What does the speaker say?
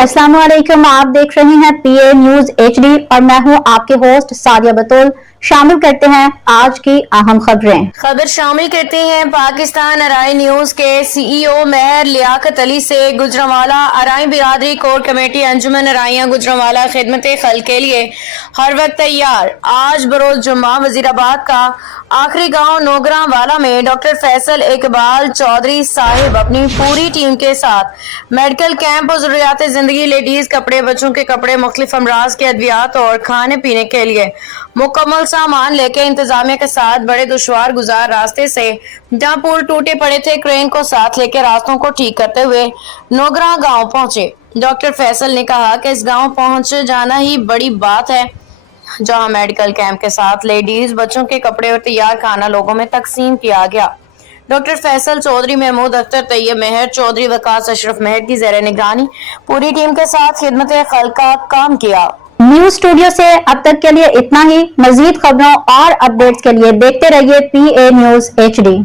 अस्सलाम वालेकुम, आप देख रहे हैं पीए न्यूज एचडी और मैं हूं आपके होस्ट सादिया बतूल। शामिल करते हैं आज की अहम खबर शामिल करते हैं पाकिस्तान अराई न्यूज के सीईओ मेहर लियाकत अली से। गुजरांवाला अराई बिरादरी कोर कमेटी अंजुमन अराइयां गुजरांवाला खिदमत खल के लिए हर वक्त तैयार। आज बरोज जुम्मा वजीराबाद का आखिरी गांव नोगरांवाला में डॉक्टर फैसल इकबाल चौधरी साहिब अपनी पूरी टीम के साथ मेडिकल कैंप और जरूरियात जिंदगी, लेडीज कपड़े, बच्चों के कपड़े, मुख्तलिफ अमराज के अद्वियात और खाने पीने के लिए मुकम्मल सामान लेके इंतजामिया के साथ बड़े दुश्वार गुजार रास्ते से जहाँ पुल टूटे पड़े थे, क्रेन को साथ लेकर रास्तों को ठीक करते हुए नोगरा गांव पहुंचे। डॉक्टर फैसल ने कहा कि इस गांव पहुंच जाना ही बड़ी बात है, जहां मेडिकल कैंप के साथ लेडीज, बच्चों के कपड़े और तैयार खाना लोगों में तकसीम किया गया। डॉक्टर फैसल चौधरी, महमूद अख्तर, तैयब मेहर चौधरी, वकास अशरफ मेहर की ज़ेर निगरानी पूरी टीम के साथ खिदमत खल्क का काम किया। न्यूज स्टूडियो से अब तक के लिए इतना ही। मजीद खबरों और अपडेट्स के लिए देखते रहिए पीए न्यूज एचडी।